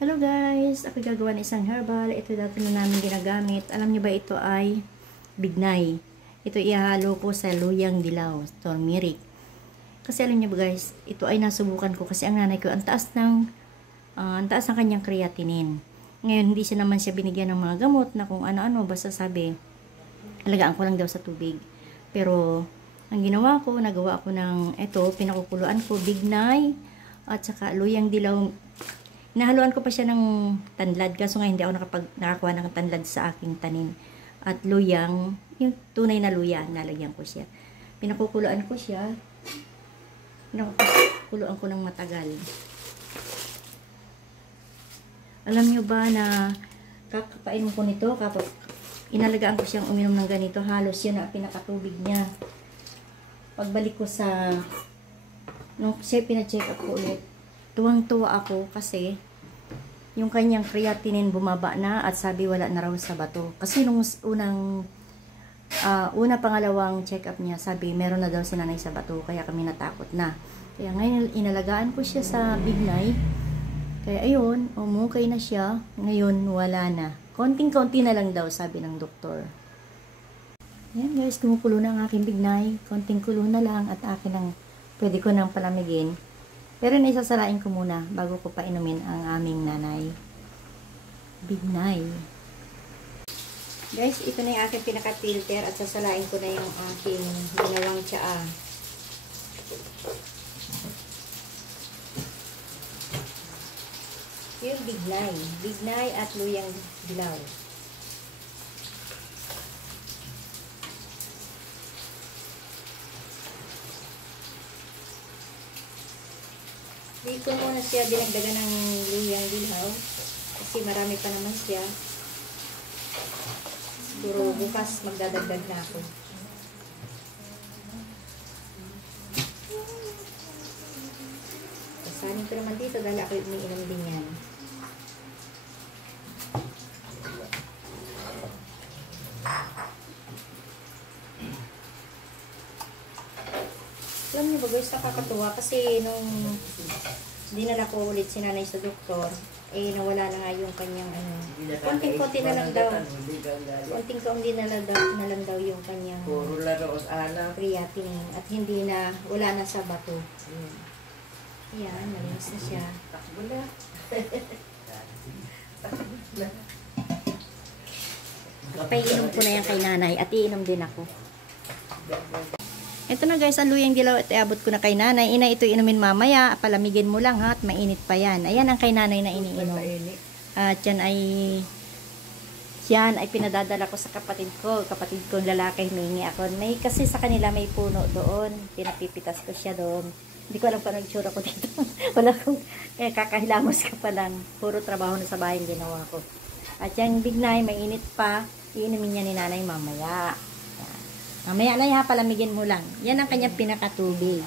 Hello guys! Ako gagawa ng isang herbal. Ito dati na namin ginagamit. Alam niyo ba ito ay bignay. Ito ihalo ko sa luyang dilaw, turmeric. Kasi alam niyo ba guys, ito ay nasubukan ko kasi ang nanay ko ang taas ng kanyang creatinine. Ngayon hindi siya naman siya binigyan ng mga gamot na kung ano-ano, basta sabi alagaan ko lang daw sa tubig. Pero ang ginawa ko, nagawa ko ng ito, pinakukuluan ko bignay at saka luyang dilaw. Nahaluan ko pa siya ng tanlad kaso nga hindi ako nakakuha ng tanlad sa aking tanim. At luyang, yung tunay na luya, nalagyan ko siya. Pinakukuluan ko siya. Pinakukuluan ko ng matagal. Alam nyo ba na kakapainom ko nito kapag inalagaan ko siyang uminom ng ganito, halos yun na pinakatubig niya. Pagbalik ko sa nung siya pina-check up ko ulit, tuwang-tuwa ako kasi yung kanyang creatinine bumaba na at sabi wala na raw sa bato. Kasi nung pangalawang check-up niya, sabi meron na daw si nanay sa bato, kaya kami natakot na. Kaya ngayon inalagaan ko siya sa bignay. Kaya ayun, umukay na siya. Ngayon wala na. Konting-konti na lang daw sabi ng doktor. Ayan guys, kumukulo na ang aking bignay. Konting kulo na lang at akin ang pwede ko nang palamigin. Pero naisasalain ko muna bago ko pa inumin ang aming nanay. Bignay. Guys, ito na yung aking pinaka-filter at sasalain ko na yung aking ginawang tsaa. Yung bignay. Bignay at luyang dilaw. Hindi ko muna siya dinagdagan ng luyang dilaw kasi marami pa naman siya. Siguro bukas magdadagdag na ako. Kasanin ko naman dito dahil ako umiinom din yan. Alam niyo ba guys, nakakatuwa kasi nung dinala ko ulit si nanay sa doktor, eh nawala na nga yung kanyang konting-konti na lang daw. Konting-konti na lang daw yung kanyang creatinine at hindi na, wala na sa bato. Ayan, nalinis na siya. Takbo na. Paiinom ko na yan kay nanay at iinom din ako. Ito na guys, ang luyang dilaw at iabot ko na kay nanay. Ina, ito inumin mamaya. Palamigin mo lang ha, at mainit pa yan. Ayan ang kay nanay na iniinom. At yan ay pinadadala ko sa kapatid ko. Kapatid kong lalaki, humingi ako. Kasi sa kanila may puno doon. Pinapipitas ko siya doon. Hindi ko alam pa nagtsura ko dito. Wala kong kakahilamos ka pa lang. Puro trabaho na sa bahay ginawa ko. At yan bignay, mainit pa. Iinumin niya ni nanay mamaya. Mamaya na ha, palamigin mo lang. Yan ang kanyang pinakatubig.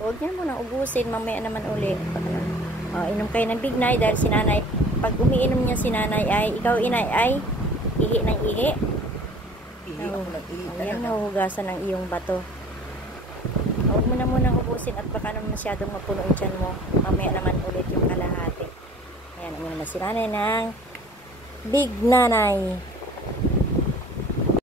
Huwag niya muna ubusin. Mamaya naman ulit. Inom kayo ng bignay dahil si nanay, pag umiinom niya si nanay ay, ikaw inay ay ihi ng ihi. Ayan, nahuhugasan ng iyong bato. Huwag mo na munang ubusin at baka naman masyadong mapuno yung tiyan mo. Mamaya naman ulit yung kalahati. Ayan, naman na si nanay ng big nanay.